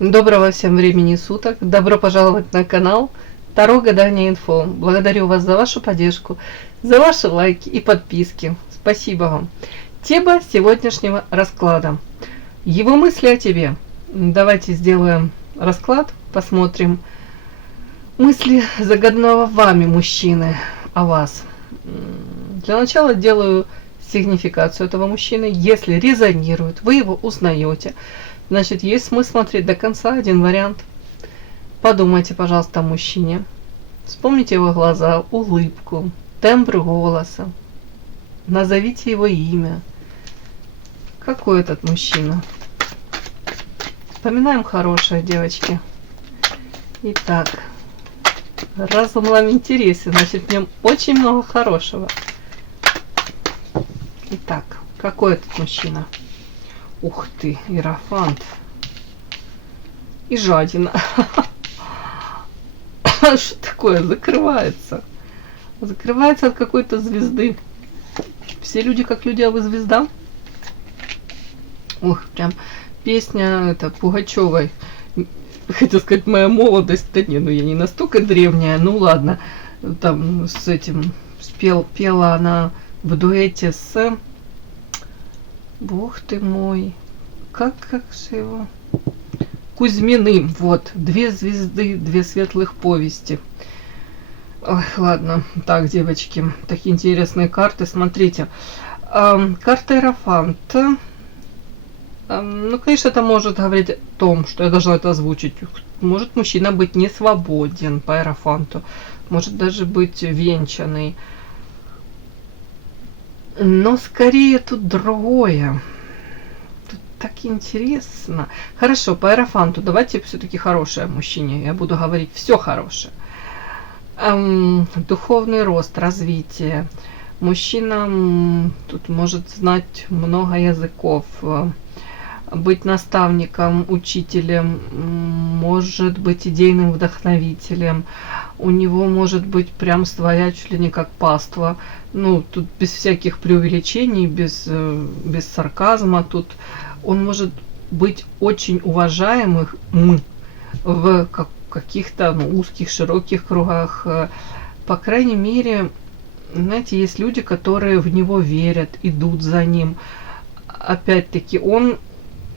Доброго всем времени суток. Добро пожаловать на канал Таро Гадание Инфо. Благодарю вас за вашу поддержку, за ваши лайки и подписки. Спасибо вам. Тема сегодняшнего расклада. Его мысли о тебе. Давайте сделаем расклад, посмотрим мысли загаданного вами мужчины о вас. Для начала делаю сигнификацию этого мужчины. Если резонирует, вы его узнаете. Значит, есть смысл смотреть до конца. Один вариант. Подумайте, пожалуйста, о мужчине. Вспомните его глаза, улыбку, тембр голоса. Назовите его имя. Какой этот мужчина? Вспоминаем хорошее, девочки. Итак, раз он вам интересен, значит, в нем очень много хорошего. Итак, какой этот мужчина? Ух ты, иерофант. И жадина. Что такое? Закрывается. Закрывается от какой-то звезды. Все люди как люди, а вы звезда? Ух, прям песня это Пугачевой. Хотел сказать, моя молодость. Да не, ну я не настолько древняя. Ну ладно. Там с этим пела она в дуэте с... Бог ты мой. Как же его? Кузьминым. Вот. Две звезды, две светлых повести. Ой, ладно. Так, девочки. Такие интересные карты. Смотрите. Карта Иерофанта. Ну, конечно, это может говорить о том, что я должна это озвучить. Может мужчина быть не свободен по Иерофанту. Может даже быть венчанный. Но скорее тут другое. Тут так интересно. Хорошо, по Иерофанту давайте все-таки хорошее о мужчине. Я буду говорить все хорошее. Духовный рост, развитие. Мужчина тут может знать много языков. Быть наставником, учителем, может быть идейным вдохновителем. У него может быть прям своя чуть ли не как паства. Ну, тут без всяких преувеличений, без сарказма. Тут он может быть очень уважаемым в каких-то узких, широких кругах. По крайней мере, знаете, есть люди, которые в него верят, идут за ним. Опять-таки, он...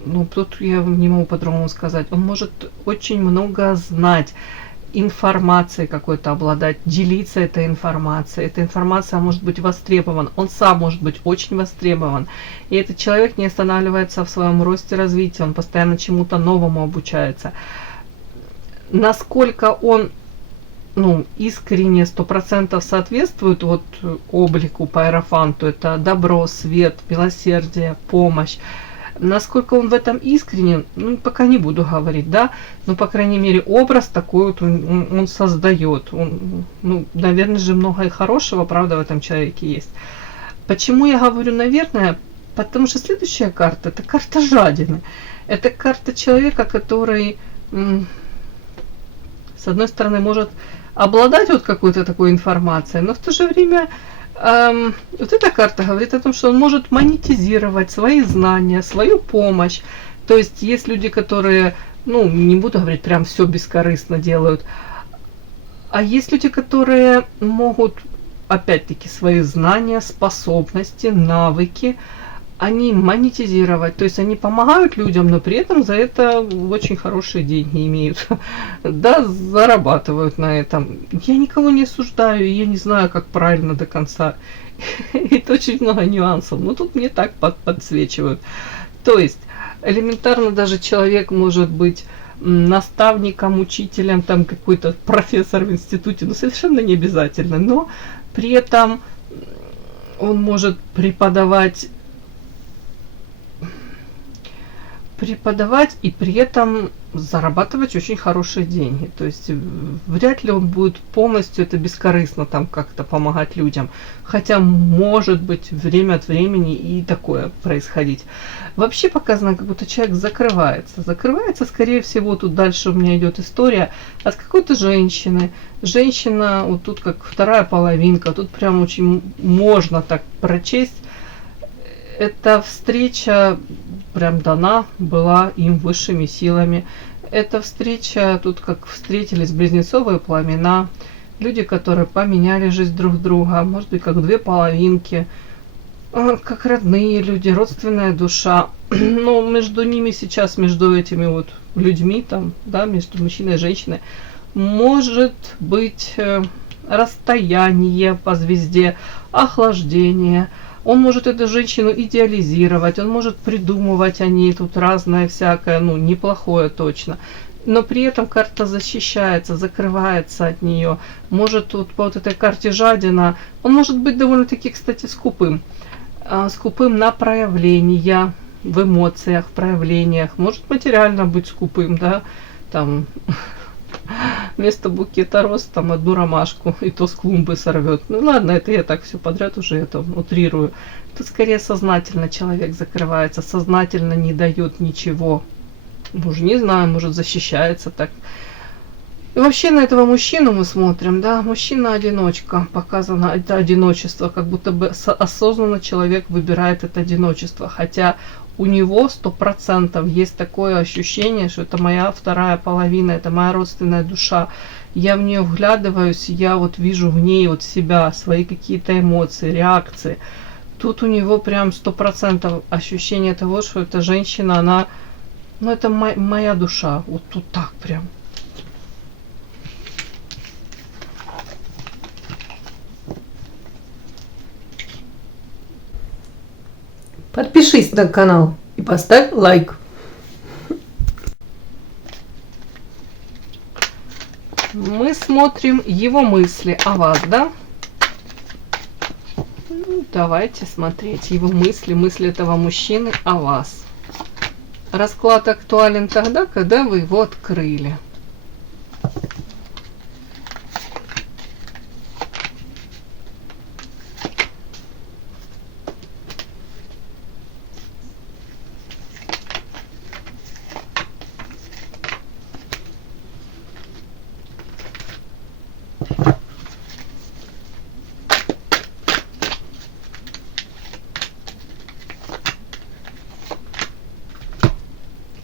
Ну, тут я не могу по-другому сказать. Он может очень много знать, информацией какой-то обладать, делиться этой информацией. Эта информация может быть востребована. Он сам может быть очень востребован. И этот человек не останавливается в своем росте развития. Он постоянно чему-то новому обучается. Насколько он искренне 100% соответствует облику по Иерофанту, это добро, свет, милосердие, помощь. Насколько он в этом искренен, пока не буду говорить, да, но, по крайней мере, образ такой он создает. Наверное же, много и хорошего, правда, в этом человеке есть. Почему я говорю «наверное»? Потому что следующая карта – это карта жадины. Это карта человека, который, с одной стороны, может обладать какой-то такой информацией, но в то же время... эта карта говорит о том, что он может монетизировать свои знания, свою помощь. То есть есть люди, которые, не буду говорить, прям все бескорыстно делают. А есть люди, которые могут, опять-таки, свои знания, способности, навыки, они монетизировать. То есть они помогают людям, но при этом за это очень хорошие деньги имеют. Да, зарабатывают на этом. Я никого не осуждаю, я не знаю, как правильно до конца. Это очень много нюансов. Но тут мне так подсвечивают. То есть элементарно даже человек может быть наставником, учителем, там какой-то профессор в институте, совершенно не обязательно. Но при этом он может преподавать и при этом зарабатывать очень хорошие деньги. То есть вряд ли он будет полностью это бескорыстно там как-то помогать людям. Хотя может быть время от времени и такое происходить. Вообще показано, как будто человек закрывается. Закрывается, скорее всего, тут дальше у меня идет история от какой-то женщины. Женщина, вот тут как вторая половинка, тут прям очень можно так прочесть. Эта встреча прям дана была им высшими силами. эта встреча, тут как встретились близнецовые пламена, люди, которые поменяли жизнь друг друга, может быть, как две половинки, как родные люди, родственная душа. Но между ними сейчас, между этими вот людьми, там, да, между мужчиной и женщиной, может быть расстояние по звезде, охлаждение. Он может эту женщину идеализировать, он может придумывать о ней тут разное всякое, ну, неплохое точно. Но при этом карта защищается, закрывается от нее. Может тут по вот этой карте жадина, он может быть довольно-таки, кстати, скупым. Скупым на проявления в эмоциях, проявлениях. Может материально быть скупым, да, там вместо букета роз там одну ромашку, и то с клумбы сорвет. Ну ладно, это я так все подряд уже это утрирую. Тут скорее сознательно человек закрывается, сознательно не дает ничего. Уже не знаю, может защищается так. И вообще на этого мужчину мы смотрим, да, мужчина-одиночка, показано это одиночество, как будто бы осознанно человек выбирает это одиночество, хотя у него 100% есть такое ощущение, что это моя вторая половина, это моя родственная душа, я в нее вглядываюсь, я вот вижу в ней вот себя, свои какие-то эмоции, реакции. Тут у него прям 100% ощущение того, что эта женщина, она, ну это моя душа, вот тут так прям. Подпишись на канал и поставь лайк. Мы смотрим его мысли о вас, да? Ну, давайте смотреть его мысли, мысли этого мужчины о вас. Расклад актуален тогда, когда вы его открыли.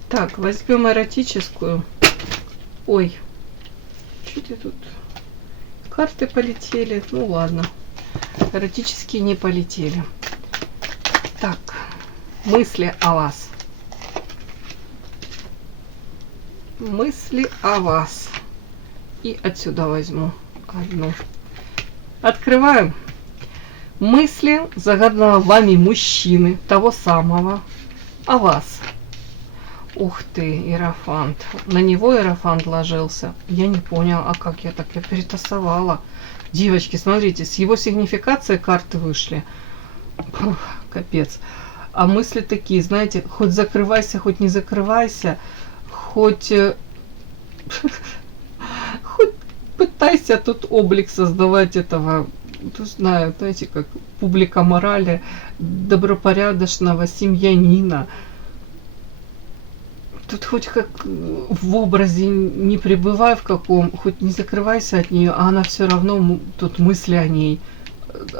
Так, возьмем эротическую. Ой, что-то тут карты полетели. Ну ладно, эротические не полетели. Так, мысли о вас. Мысли о вас. И отсюда возьму одну. Открываем. Мысли загаданного вами мужчины, того самого, о вас. Ух ты, иерофант. На него иерофант ложился. Я не понял, а как я так? Я перетасовала. Девочки, смотрите, с его сигнификацией карты вышли. Фух, капец. А мысли такие, знаете, хоть закрывайся, хоть не закрывайся, хоть хоть пытайся тут облик создавать этого, тут знаю, знаете, как публика морали, добропорядочного семьянина. Тут хоть как в образе не пребывай в каком, хоть не закрывайся от нее, а она все равно, тут мысли о ней.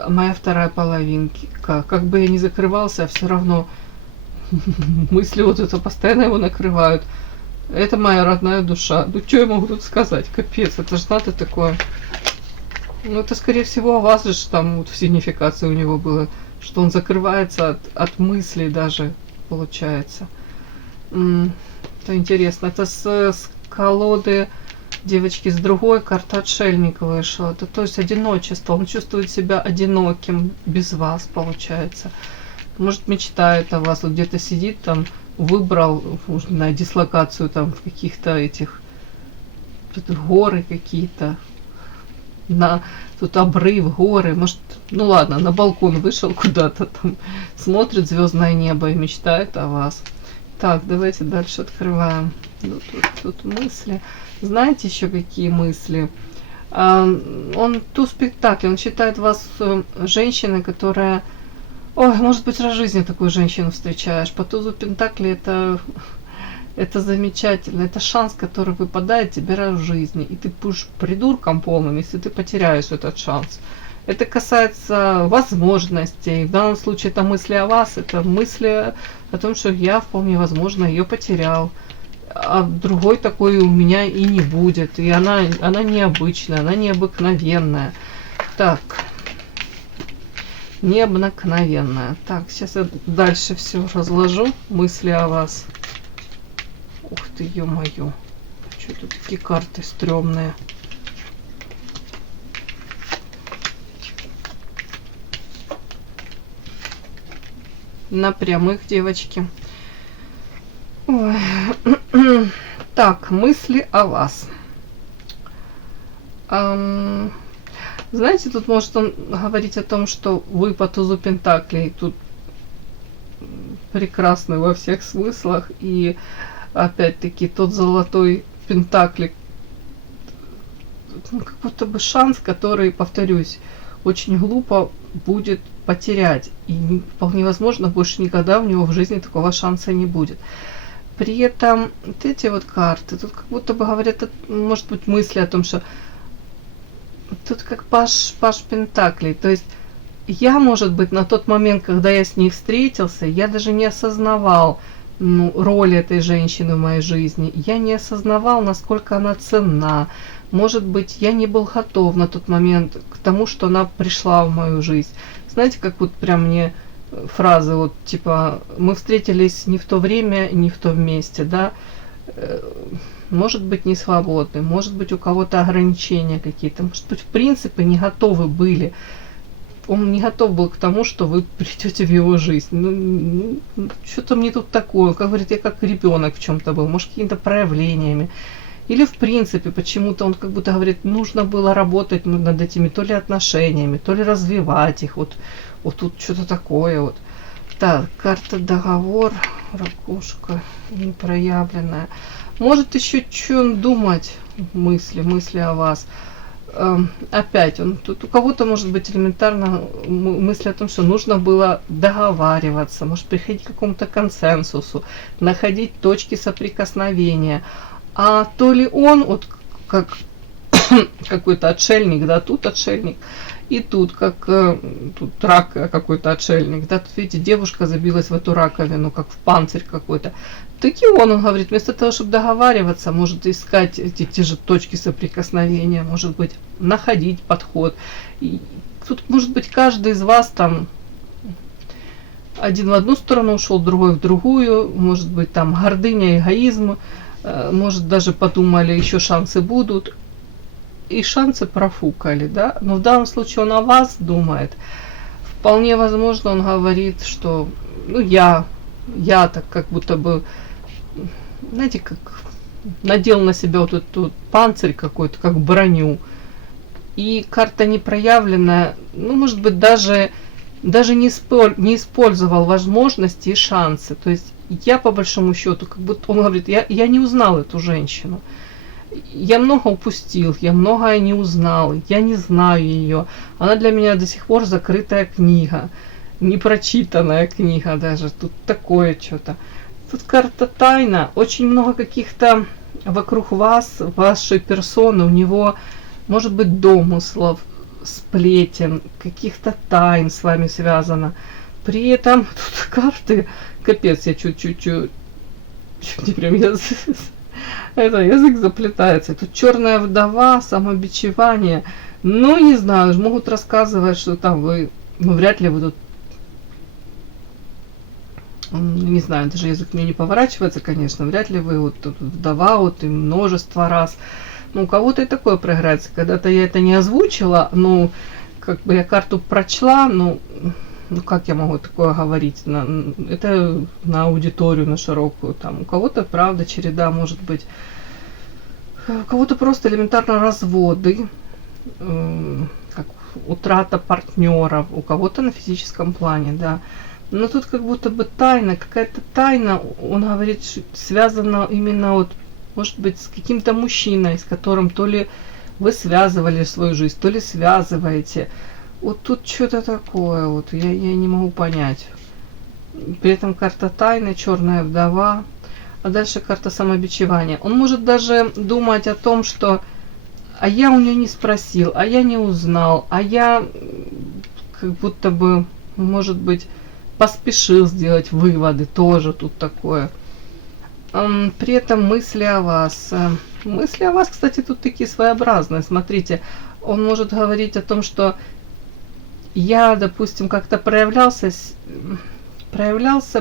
Моя вторая половинка. Как бы я ни закрывался, а все равно мысли вот это постоянно его накрывают. Это моя родная душа. Ну что я могу тут сказать? Капец, это ж надо такое. Ну это скорее всего о вас же там вот в сигнификации у него было, что он закрывается от мыслей даже, получается. Это интересно. Это с колоды девочки с другой карты отшельника вышла. Это то есть одиночество. Он чувствует себя одиноким без вас, получается. Может, мечтает о вас. Вот где-то сидит там, выбрал, может, на дислокацию там в каких-то этих тут горы какие-то. Тут обрыв, горы. Может, ну ладно, на балкон вышел куда-то там, смотрит звездное небо и мечтает о вас. Так, давайте дальше открываем. Тут мысли. Знаете еще какие мысли? Он туз спектакль, он считает вас женщиной, которая... Ой, может быть, раз в жизни такую женщину встречаешь. По тузу пентаклей это замечательно. Это шанс, который выпадает тебе раз в жизни. И ты будешь придурком полным, если ты потеряешь этот шанс. Это касается возможностей. В данном случае это мысли о вас, это мысли о том, что я вполне возможно ее потерял. а другой такой у меня и не будет. И она необычная, она необыкновенная. Так. Необыкновенная. Так, сейчас я дальше все разложу. Мысли о вас. Ух ты, ё-моё. Что тут такие карты стрёмные? На прямых, девочки. Ой. Так, мысли о вас. Знаете, тут может он говорить о том, что вы по тузу пентаклей тут прекрасны во всех смыслах. И опять-таки тот золотой пентаклик, как будто бы шанс, который, повторюсь, очень глупо будет потерять. И вполне возможно, больше никогда у него в жизни такого шанса не будет. При этом вот эти вот карты, тут как будто бы говорят, может быть, мысли о том, что тут как паш пентаклей. То есть я, может быть, на тот момент, когда я с ней встретился, я даже не осознавал роль этой женщины в моей жизни. Я не осознавал, насколько она ценна. Может быть, я не был готов на тот момент к тому, что она пришла в мою жизнь. Знаете, как вот прям мне фразы вот типа мы встретились не в то время, не в том месте, да. Может быть, не свободны, может быть, у кого-то ограничения какие-то, может быть, в принципе, не готовы были. Он не готов был к тому, что вы придете в его жизнь. Ну, что-то мне тут такое. Как говорит, я как ребенок в чем-то был, может, какими-то проявлениями. Или, в принципе, почему-то он как будто говорит, нужно было работать над этими то ли отношениями, то ли развивать их. Вот тут что-то такое вот. Так, карта договор, ракушка непроявленная. Может еще что думать, мысли о вас. Опять, тут у кого-то может быть элементарно мысли о том, что нужно было договариваться, может приходить к какому-то консенсусу, находить точки соприкосновения. А то ли он, вот как какой-то отшельник, да, тут отшельник, и тут как тут рак какой-то отшельник, да, тут видите, девушка забилась в эту раковину, как в панцирь какой-то. Так и он говорит, вместо того, чтобы договариваться, может искать те же точки соприкосновения, может быть, находить подход. И тут, может быть, каждый из вас там один в одну сторону ушел, другой в другую, может быть, там гордыня, эгоизм, может, даже подумали, еще шансы будут, и шансы профукали, да. Но в данном случае он о вас думает. Вполне возможно, он говорит, что, я так как будто бы, знаете, как надел на себя вот этот панцирь какой-то, как броню. И карта непроявленная, может быть, даже не использовал возможности и шансы. То есть я, по большому счету, как будто он говорит, я не узнал эту женщину. Я много упустил, я многое не узнал, я не знаю ее. Она для меня до сих пор закрытая книга, непрочитанная книга даже. Тут такое что-то. Тут карта тайна, очень много каких-то вокруг вас, вашей персоны, у него может быть домыслов, сплетен, каких-то тайн с вами связано. При этом тут карты, капец, я чуть-чуть прям язык заплетается. Тут черная вдова, самобичевание. Не знаю, могут рассказывать, что там вы, вряд ли вы тут, не знаю, даже язык мне не поворачивается, конечно, вряд ли вы вот тут вдова, вот и множество раз. У кого-то и такое проиграется. Когда-то я это не озвучила, как бы я карту прочла, как я могу такое говорить? Это на аудиторию, на широкую. Там у кого-то, правда, череда может быть. У кого-то просто элементарно разводы, как утрата партнеров, у кого-то на физическом плане, да. Но тут как будто бы тайна, какая-то тайна, он говорит, связана именно вот, может быть, с каким-то мужчиной, с которым то ли вы связывали свою жизнь, то ли связываете. Вот тут что-то такое, вот я не могу понять. При этом карта тайны, черная вдова, а дальше карта самобичевания. Он может даже думать о том, что а я у нее не спросил, а я не узнал, а я как будто бы, может быть, поспешил сделать выводы, тоже тут такое. При этом мысли о вас. Мысли о вас, кстати, тут такие своеобразные. Смотрите, он может говорить о том, что я, допустим, как-то проявлялся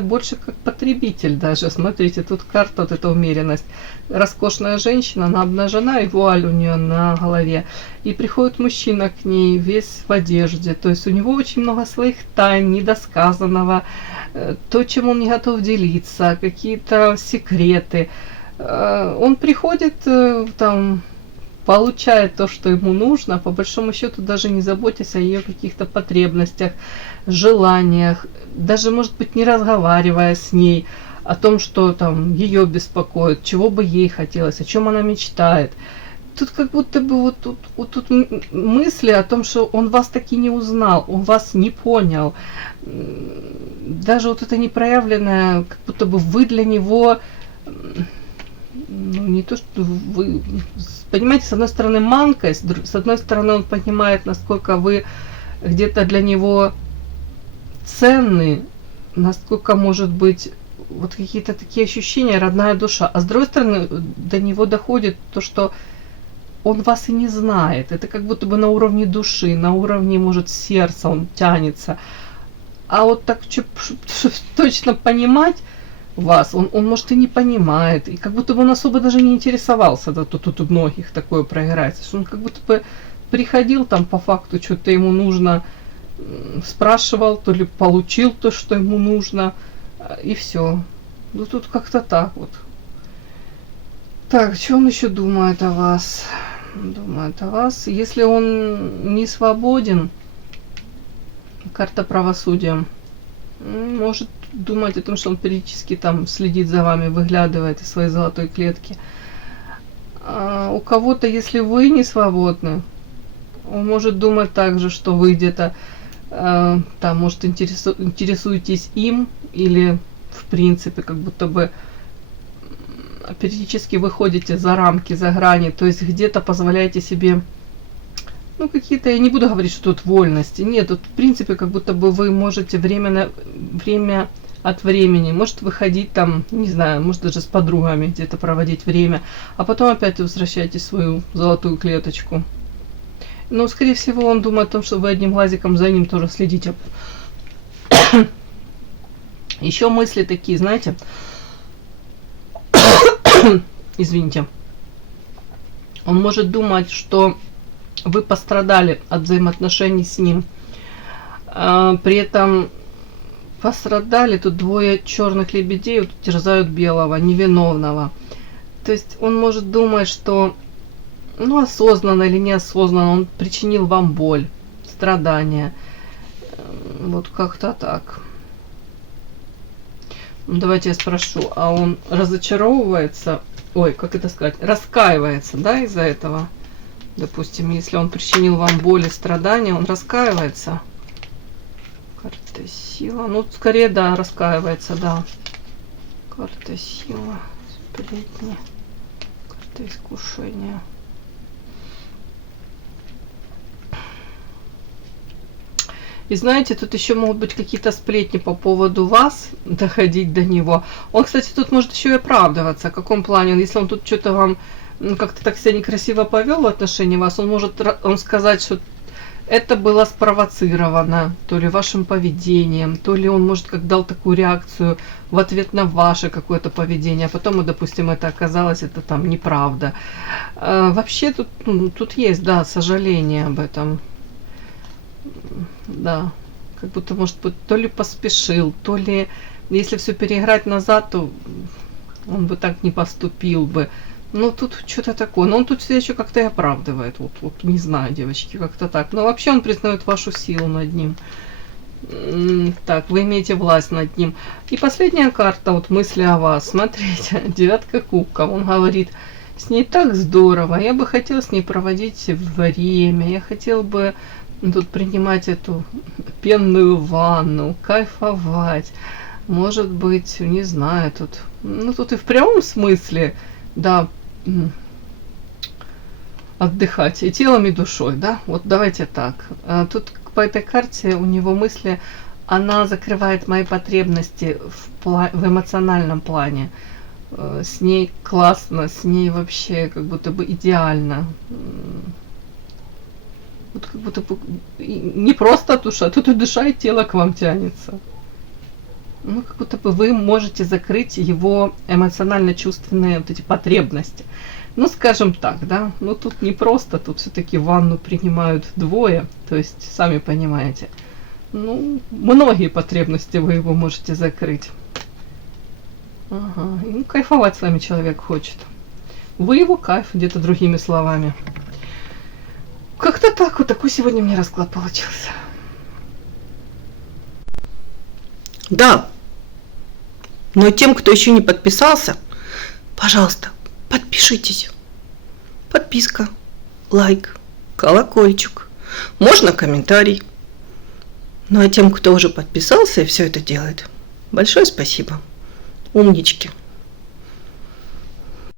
больше как потребитель даже. Смотрите, тут карта, вот эта умеренность. Роскошная женщина, она обнажена, и вуаль у нее на голове. И приходит мужчина к ней весь в одежде. То есть у него очень много своих тайн, недосказанного, то, чем он не готов делиться, какие-то секреты. Он приходит, там, получает то, что ему нужно, по большому счету даже не заботясь о ее каких-то потребностях, желаниях, даже, может быть, не разговаривая с ней о том, что там ее беспокоит, чего бы ей хотелось, о чем она мечтает. Тут как будто бы тут мысли о том, что он вас таки не узнал, он вас не понял. Даже вот это непроявленное, как будто бы вы для него, ну, не то, что вы, понимаете, с одной стороны манкость, с одной стороны он понимает, насколько вы где-то для него ценны, насколько, может быть, вот какие-то такие ощущения, родная душа. А с другой стороны, до него доходит то, что он вас и не знает. Это как будто бы на уровне души, на уровне, может, сердца он тянется. А вот так, чтобы точно понимать вас, он, может, и не понимает. И как будто бы он особо даже не интересовался. Да, тут у многих такое проиграется. Что он как будто бы приходил там по факту, что-то ему нужно, спрашивал, то ли получил то, что ему нужно, и все. Ну тут как-то так вот. Так, что он еще думает о вас? Думает о вас. Если он не свободен, карта правосудия, может думать о том, что он периодически там следит за вами, выглядывает из своей золотой клетки. А у кого-то, если вы не свободны, он может думать также, что вы где-то там, может, интересуетесь им, или в принципе как будто бы периодически выходите за рамки, за грани, то есть где-то позволяете себе, ну, какие-то, я не буду говорить, что тут вольности, нет, тут в принципе как будто бы вы можете время от времени, может, выходить там, не знаю, может, даже с подругами где-то проводить время, а потом опять возвращаетесь в свою золотую клеточку. Но, скорее всего, он думает о том, что вы одним глазиком за ним тоже следите. Еще мысли такие, знаете, извините, он может думать, что вы пострадали от взаимоотношений с ним. При этом пострадали, тут двое черных лебедей вот, терзают белого, невиновного. То есть он может думать, что, ну, осознанно или неосознанно он причинил вам боль, страдания. Вот как-то так. Давайте я спрошу, а он разочаровывается, ой, как это сказать, раскаивается, да, из-за этого? Допустим, если он причинил вам боль и страдания, он раскаивается. Карта сила. Ну, скорее, да, раскаивается, да. Карта сила. Сплетни. Карта искушения. И знаете, тут еще могут быть какие-то сплетни по поводу вас, доходить до него. Он, кстати, тут может еще и оправдываться. В каком плане? Если он тут что-то вам, ну, как-то так себя некрасиво повел в отношении вас, он может сказать, что это было спровоцировано, то ли вашим поведением, то ли он, может, как дал такую реакцию в ответ на ваше какое-то поведение, а потом, допустим, это оказалось, это там неправда. Вообще тут есть, да, сожаление об этом. Да, как будто, может быть, то ли поспешил, то ли, если все переиграть назад, то он бы так не поступил бы. Ну, тут что-то такое. Но он тут себя еще как-то и оправдывает. Вот не знаю, девочки, как-то так. Но вообще он признает вашу силу над ним. Так, вы имеете власть над ним. И последняя карта, вот мысли о вас. Смотрите, 9 кубков. Он говорит, с ней так здорово. Я бы хотел с ней проводить время. Я хотел бы тут принимать эту пенную ванну, кайфовать. Может быть, не знаю, тут... Ну, тут и в прямом смысле, да, отдыхать и телом, и душой, да? Вот давайте так. Тут по этой карте у него мысли, она закрывает мои потребности в эмоциональном плане. с ней классно, с ней вообще как будто бы идеально. Вот как будто бы не просто душа, тут и душа, и тело к вам тянется. Ну, как будто бы вы можете закрыть его эмоционально-чувственные вот эти потребности. Ну, скажем так, да, ну тут не просто, тут все-таки ванну принимают двое, то есть, сами понимаете, ну, многие потребности вы его можете закрыть. Ага, ну, кайфовать с вами человек хочет. Вы его кайф, где-то другими словами. Как-то так, вот такой сегодня мне расклад получился. Да. Но тем, кто еще не подписался, пожалуйста, подпишитесь. Подписка, лайк, колокольчик. Можно комментарий. Ну а тем, кто уже подписался и все это делает, большое спасибо. Умнички.